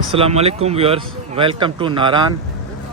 अस्सलाम वालेकुम viewers, welcome to नारान।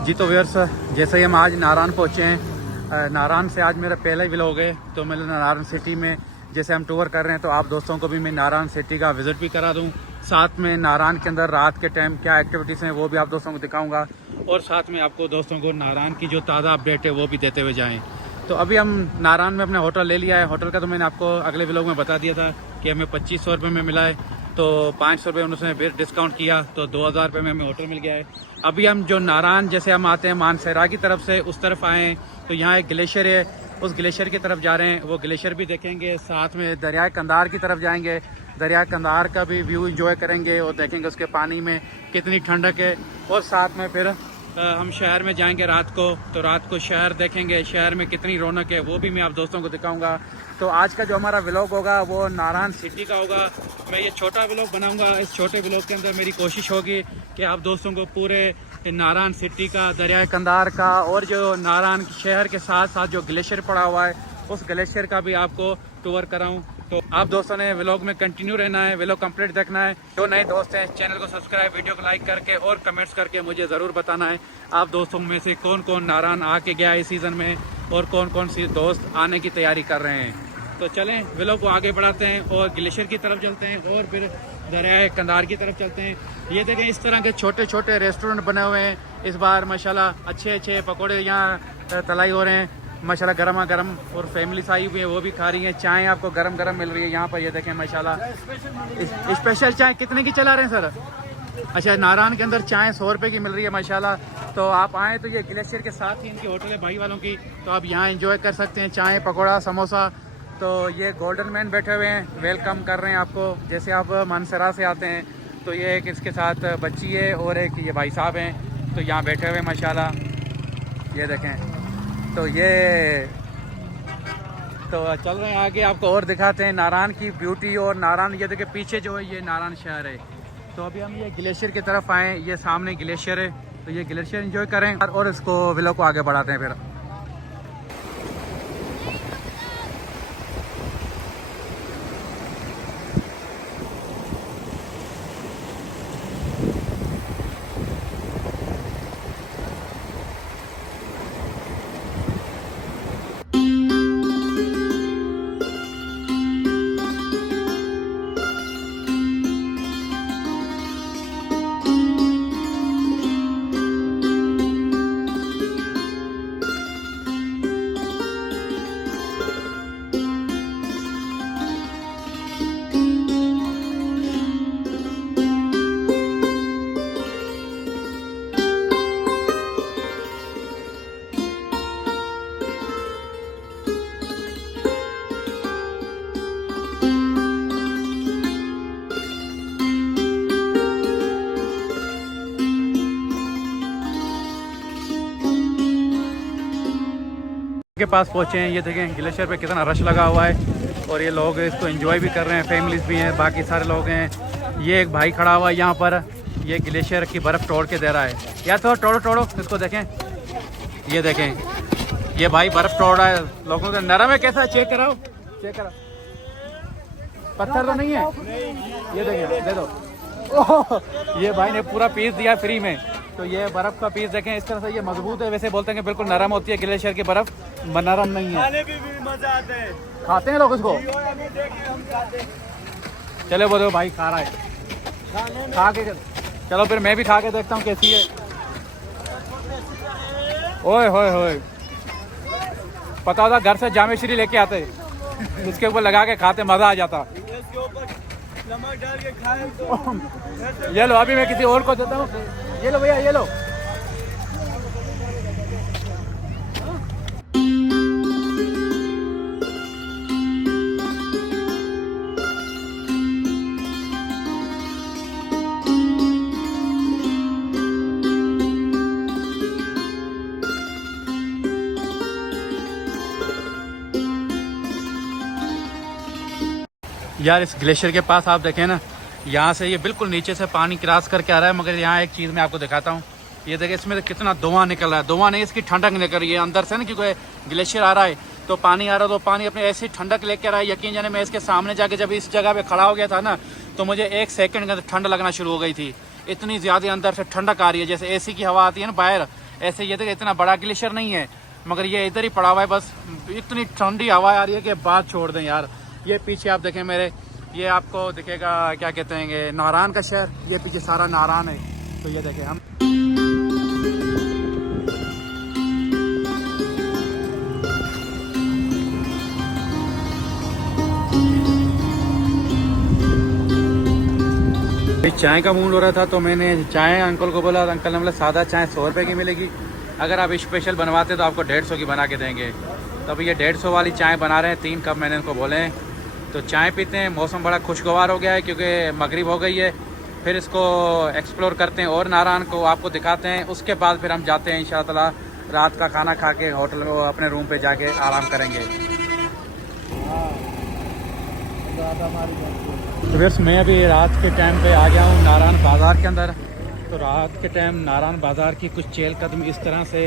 जी तो व्यूअर्स, जैसे ही हम आज नारान पहुँचे हैं, नारान से आज मेरा पहला ही व्लॉग है। तो मैं नारान सिटी में जैसे हम टूर कर रहे हैं, तो आप दोस्तों को भी मैं नारान सिटी का विज़िट भी करा दूँ। साथ में नारान के अंदर रात के टाइम क्या एक्टिविटीज़ हैं वो भी आप दोस्तों को दिखाऊँगा, और साथ में आपको दोस्तों को नारान की जो ताज़ा अपडेट है वो भी देते हुए जाएँ। तो अभी हम नारान में अपने होटल ले लिया है। होटल का तो मैंने आपको अगले व्लॉग में बता दिया था कि हमें 2500 रुपये में मिला है, तो 500 रुपये उन्होंने फिर डिस्काउंट किया, तो 2000 रुपये में हमें होटल मिल गया है। अभी हम जो नारान जैसे हम आते हैं मानसरा की तरफ से उस तरफ आए हैं, तो यहाँ एक ग्लेशियर है, उस ग्लेशियर की तरफ जा रहे हैं। वो ग्लेशियर भी देखेंगे, साथ में दरिया कंधार की तरफ जाएंगे, दरिया कंधार का भी व्यू इंजॉय करेंगे और देखेंगे उसके पानी में कितनी ठंडक है। और साथ में फिर हम शहर में जाएंगे रात को, तो रात को शहर देखेंगे, शहर में कितनी रौनक है वो भी मैं आप दोस्तों को दिखाऊंगा। तो आज का जो हमारा व्लॉग होगा वो नारान सिटी का होगा। मैं ये छोटा व्लॉग बनाऊंगा। इस छोटे व्लॉग के अंदर मेरी कोशिश होगी कि आप दोस्तों को पूरे नारान सिटी का, दरिया कंधार का, और जो नारान शहर के साथ साथ जो ग्लेशियर पड़ा हुआ है उस ग्लेशियर का भी आपको टूर कराऊँ। तो आप दोस्तों ने व्लॉग में कंटिन्यू रहना है, व्लॉग कंप्लीट देखना है। जो नए दोस्त हैं चैनल को सब्सक्राइब, वीडियो को लाइक करके और कमेंट्स करके मुझे ज़रूर बताना है आप दोस्तों में से कौन कौन नारान आके गया है इस सीज़न में, और कौन कौन सी दोस्त आने की तैयारी कर रहे हैं। तो चलें व्लॉग को आगे बढ़ाते हैं और ग्लेशियर की तरफ चलते हैं और फिर दरिया कंधार की तरफ चलते हैं। ये देखें, इस तरह के छोटे छोटे रेस्टोरेंट बने हुए हैं इस बार माशाल्लाह। अच्छे अच्छे पकौड़े यहाँ तलाई हो रहे हैं माशाल्लाह, गर्मा गर्म, और फैमिलीज आई हुई है वो भी खा रही है। चाय आपको गरम गरम मिल रही है यहाँ पर। ये देखें माशाल्लाह, स्पेशल चाय कितने की चला रहे हैं सर? अच्छा, नारान के अंदर चाय 100 रुपये की मिल रही है माशाल्लाह। तो आप आएँ तो ये ग्लेशियर के साथ ही इनकी होटल है भाई वालों की, तो आप यहाँ एंजॉय कर सकते हैं, चाय, पकौड़ा, समोसा। तो ये गोल्डन मैन बैठे हुए हैं, वेलकम कर रहे हैं आपको। जैसे आप मानसरा से आते हैं तो ये एक इसके साथ बच्ची है और एक ये भाई साहब हैं, तो यहाँ बैठे हुए माशाल्लाह। ये देखें, तो ये तो चल रहे हैं आगे, आपको और दिखाते हैं नारान की ब्यूटी। और नारान ये देखिए पीछे जो है ये नारान शहर है। तो अभी हम ये ग्लेशियर की तरफ आए, ये सामने ग्लेशियर है, तो ये ग्लेशियर एंजॉय करें और इसको व्लॉग को आगे बढ़ाते हैं फिर। के पास पहुँचे हैं, ये देखें ग्लेशियर पे कितना रश लगा हुआ है और ये लोग इसको एंजॉय भी कर रहे हैं, फैमिलीज भी हैं, बाकी सारे लोग हैं। ये एक भाई खड़ा हुआ है यहाँ पर, ये ग्लेशियर की बर्फ़ तोड़ के दे रहा है। यार थोड़ा तोड़ो तोड़ो इसको, देखें ये देखें, ये भाई बर्फ़ तोड़ रहा है। लोगों का नरम है कैसा, चेक कराओ, चेक कराओ, पत्थर तो नहीं है। ये देखें, दे दो। ओह, ये भाई ने पूरा पीस दिया फ्री में। तो ये बर्फ़ का पीस देखें, इस तरह से ये मजबूत है। वैसे बोलते हैं कि बिल्कुल नरम होती है ग्लेशियर की बर्फ़, नरम नहीं है। खाने भी मजा आता है, खाते हैं लोग इसको। चले बोलो भाई खा रहा है, खा के चलो फिर मैं भी खा के देखता हूँ कैसी है। ओए होए होए, पता होता घर से जामे श्री लेके आते, उसके ऊपर लगा के खाते, मज़ा आ जाता। नमक डाल के खाए तो। ये लो, अभी मैं किसी और को देता हूँ। ये लो भैया, ये लो। यार इस ग्लेशियर के पास आप देखें ना, यहाँ से ये बिल्कुल नीचे से पानी क्रॉस करके आ रहा है, मगर यहाँ एक चीज़ मैं आपको दिखाता हूँ। ये देखिए इसमें कितना धुआं निकल रहा है। धुआं नहीं, इसकी ठंडक निकल रही है अंदर से ना, क्योंकि ग्लेशियर आ रहा है तो पानी आ रहा है, तो पानी अपने ऐसी ठंडक लेकर आया। यकीन जाने मैं इसके सामने जाके जब इस जगह पे खड़ा हो गया था ना, तो मुझे 1 सेकंड के अंदर ठंड लगना शुरू हो गई थी। इतनी ज़्यादा अंदर से ठंडक आ रही है, जैसे एसी की हवा आती है ना बाहर, ऐसे ये देखिए इतना बड़ा ग्लेशियर नहीं है मगर ये इधर ही पड़ा हुआ है, बस इतनी ठंडी हवा आ रही है कि बात छोड़ दें यार। ये पीछे आप देखें मेरे, ये आपको दिखेगा क्या कहते हैं नारान का शहर, ये पीछे सारा नारान है। तो ये देखें हम चाय का मूड हो रहा था तो मैंने चाय अंकल को बोला, अंकल ने बोला सादा चाय 100 रुपये की मिलेगी, अगर आप स्पेशल बनवाते तो आपको 150 की बना के देंगे। तो अभी ये 150 वाली चाय बना रहे हैं, 3 कप मैंने इनको बोले हैं। तो चाय पीते हैं, मौसम बड़ा खुशगवार हो गया है क्योंकि मगरिब हो गई है। फिर इसको एक्सप्लोर करते हैं और नारान को आपको दिखाते हैं, उसके बाद फिर हम जाते हैं इंशाअल्लाह रात का खाना खा के होटल में अपने रूम पे जाके आराम करेंगे। तो फिर मैं अभी रात के टाइम पे आ गया हूँ नारान बाज़ार के अंदर। तो रात के टाइम नारान बाज़ार की कुछ चहलकदमी इस तरह से,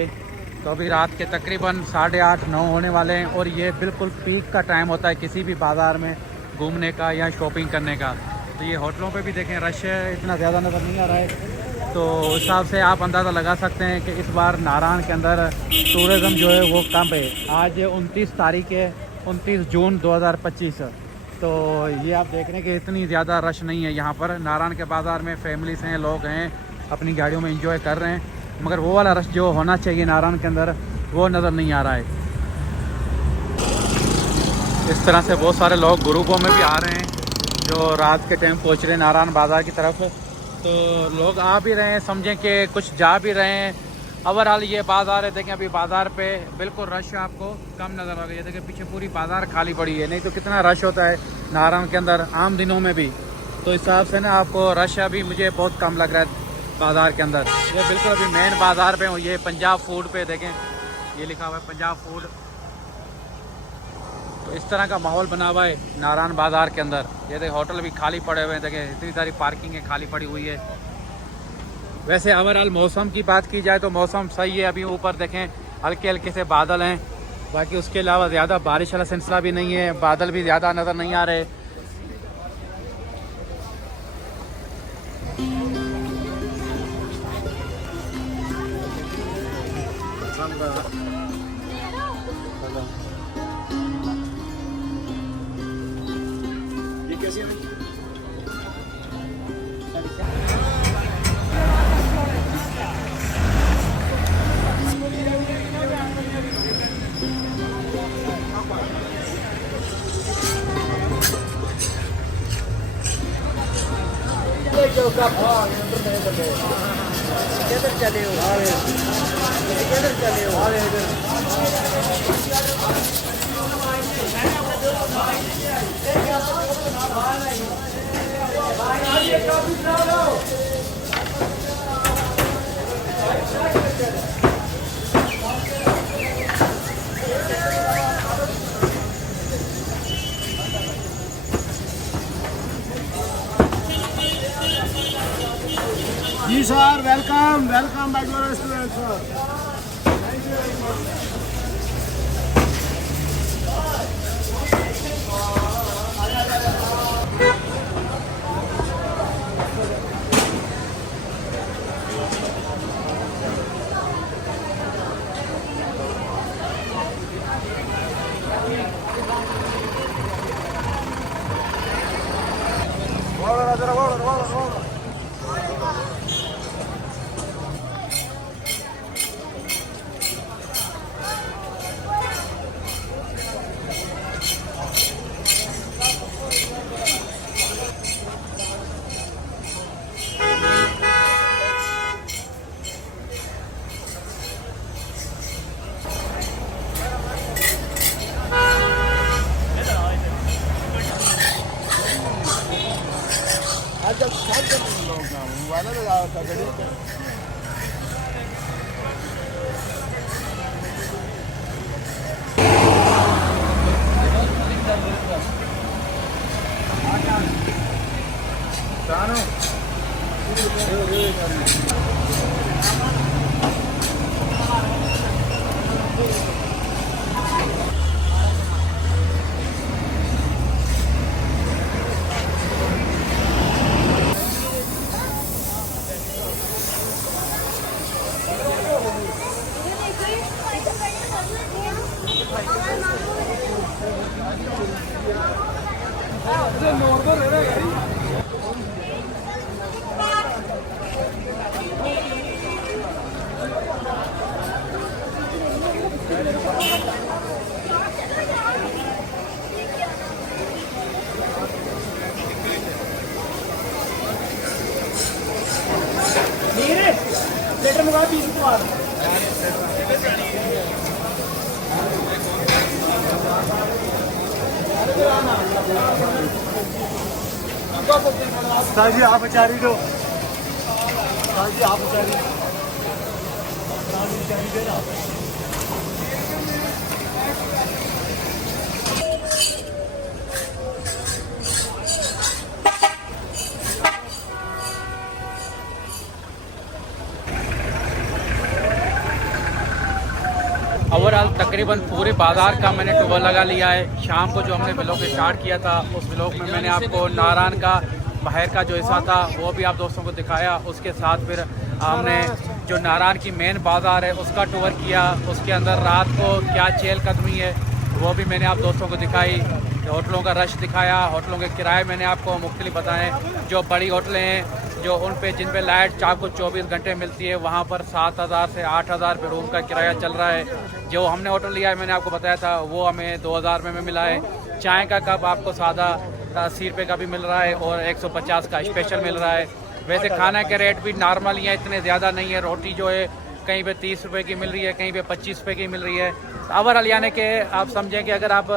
तो अभी रात के तकरीबन 8:30-9 होने वाले हैं और ये बिल्कुल पीक का टाइम होता है किसी भी बाज़ार में घूमने का या शॉपिंग करने का। तो ये होटलों पे भी देखें रश इतना ज़्यादा नज़र नहीं आ रहा है, तो उस हिसाब से आप अंदाज़ा लगा सकते हैं कि इस बार नारान के अंदर टूरिज़म जो है वो कम है। आज 29 तारीख है, 29 जून 2025। तो ये आप देख रहे हैं कि इतनी ज़्यादा रश नहीं है यहाँ पर नारान के बाज़ार में। फैमिलीज हैं, लोग हैं, अपनी गाड़ियों में एंजॉय कर रहे हैं, मगर वो वाला रश जो होना चाहिए नारान के अंदर वो नज़र नहीं आ रहा है। इस तरह से बहुत सारे लोग ग्रुपों में भी आ रहे हैं जो रात के टाइम पहुँच रहे हैं नारान बाज़ार की तरफ। तो लोग आ भी रहे हैं, समझें कि कुछ जा भी रहे हैं। ओवरऑल ये बाज़ार है, देखें अभी बाज़ार पे बिल्कुल रश आपको कम नज़र आ रही है। देखिए पीछे पूरी बाज़ार खाली पड़ी है, नहीं तो कितना रश होता है नारायण के अंदर आम दिनों में भी। तो इस हिसाब से ना आपको रश अभी मुझे बहुत कम लग रहा है बाज़ार के अंदर। ये बिल्कुल अभी मेन बाज़ार पे हूँ, ये पंजाब फूड पे देखें ये लिखा हुआ है पंजाब फूड। तो इस तरह का माहौल बना हुआ है नारायण बाज़ार के अंदर। ये देखें होटल भी खाली पड़े हुए हैं, देखें इतनी सारी पार्किंग है खाली पड़ी हुई है। वैसे ओवरऑल मौसम की बात की जाए तो मौसम सही है, अभी ऊपर देखें हल्के हल्के से बादल हैं, बाकी उसके अलावा ज़्यादा बारिश वाला सिलसिला भी नहीं है, बादल भी ज़्यादा नज़र नहीं आ रहे। ये कैसे किधर चले हो, किधर चले हो? जी sir, welcome welcome back to restaurant sir. Thank you very much. Letter मंगा 20 बार जी आप बेचारी दो जी आप बेचारी देना ओवरऑल तकरीबन पूरे बाज़ार का मैंने टूर लगा लिया है। शाम को जो हमने व्लॉग स्टार्ट किया था उस व्लॉग में मैंने आपको नारायण का बाहर का जो हिस्सा था वो भी आप दोस्तों को दिखाया। उसके साथ फिर हमने जो नारायण की मेन बाज़ार है उसका टूर किया। उसके अंदर रात को क्या चहल कदमी है वो भी मैंने आप दोस्तों को दिखाई। होटलों का रश दिखाया, होटलों के किराए मैंने आपको मुख्तलिफ बताएँ। जो बड़ी होटलें हैं जो उन पे जिन पे लाइट चार को 24 घंटे मिलती है वहाँ पर 7000 से 8000 रुपये रूम का किराया चल रहा है। जो हमने होटल लिया है मैंने आपको बताया था वो हमें 2000 में मिला है। चाय का कप आपको सादा 80 रुपये का भी मिल रहा है और 150 का स्पेशल मिल रहा है। वैसे खाना के रेट भी नॉर्मल ही है, इतने ज़्यादा नहीं है। रोटी जो है कहीं पे 30 रुपये की मिल रही है, कहीं पे 25 रुपये की मिल रही है। ओवरऑल यानी कि आप समझें कि अगर आप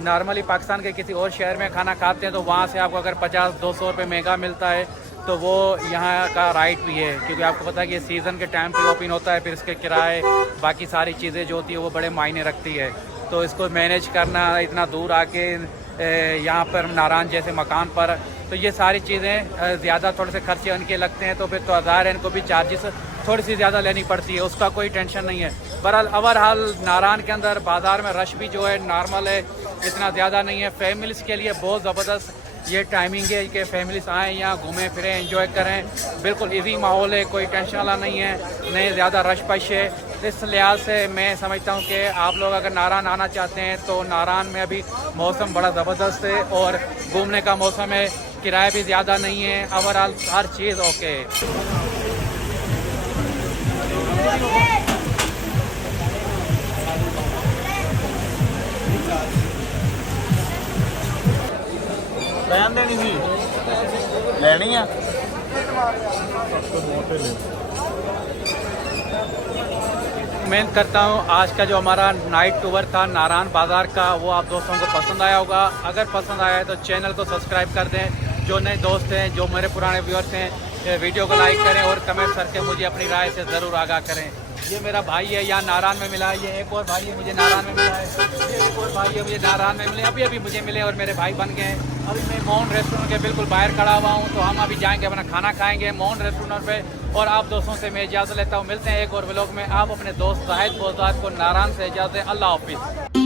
नॉर्मली पाकिस्तान के किसी और शहर में खाना खाते हैं तो वहाँ से आपको अगर 50-200 रुपये महंगा मिलता है तो वो यहाँ का राइट भी है, क्योंकि आपको पता है कि सीज़न के टाइम पे ओपन होता है। फिर इसके किराए बाकी सारी चीज़ें जो होती है वो बड़े मायने रखती है। तो इसको मैनेज करना इतना दूर आके यहाँ पर नारायण जैसे मकान पर, तो ये सारी चीज़ें ज़्यादा थोड़े से खर्चे उनके लगते हैं। तो फिर तो ज़ाहिर है इनको भी चार्जेस थोड़ी सी ज़्यादा लेनी पड़ती है, उसका कोई टेंशन नहीं है। बहरहाल ओवरऑल नारायण के अंदर बाज़ार में रश भी जो है नॉर्मल है, इतना ज़्यादा नहीं है। फैमिलीज़ के लिए बहुत ज़बरदस्त ये टाइमिंग है कि फैमिलीज़ आएँ यहाँ घूमें फिरें एंजॉय करें। बिल्कुल इजी माहौल है, कोई टेंशन वाला नहीं है, नहीं ज़्यादा रश पश है। इस लिहाज से मैं समझता हूँ कि आप लोग अगर नारायण आना चाहते हैं तो नारायण में अभी मौसम बड़ा ज़बरदस्त है और घूमने का मौसम है, किराया भी ज़्यादा नहीं है। ओवरऑल हर चीज़ ओके है। रहन देनी थी लेनी है। उम्मीद करता हूँ आज का जो हमारा नाइट टूर था नारायण बाज़ार का वो आप दोस्तों को पसंद आया होगा। अगर पसंद आया है तो चैनल को सब्सक्राइब कर दें। जो नए दोस्त हैं, जो मेरे पुराने व्यूअर्स हैं, वीडियो को लाइक करें और कमेंट करके मुझे अपनी राय से ज़रूर आगाह करें। ये मेरा भाई है, यहाँ नारायण में मिला है। ये एक और भाई है, मुझे नारायण में मिला है। ये एक और भाई है, मुझे नारायण में मिले, अभी मुझे मिले और मेरे भाई बन गए। अभी मैं मोहन रेस्टोरेंट के बिल्कुल बाहर खड़ा हुआ हूँ, तो हम अभी जाएंगे अपना खाना खाएंगे मोहन रेस्टोरेंट पे। और आप दोस्तों से मैं इजाज़त लेता हूँ, मिलते हैं एक और व्लॉग में। आप अपने दोस्त जाहिद बोज़दार को नारायण से इजाज़त दें। अल्लाह हाफिज़।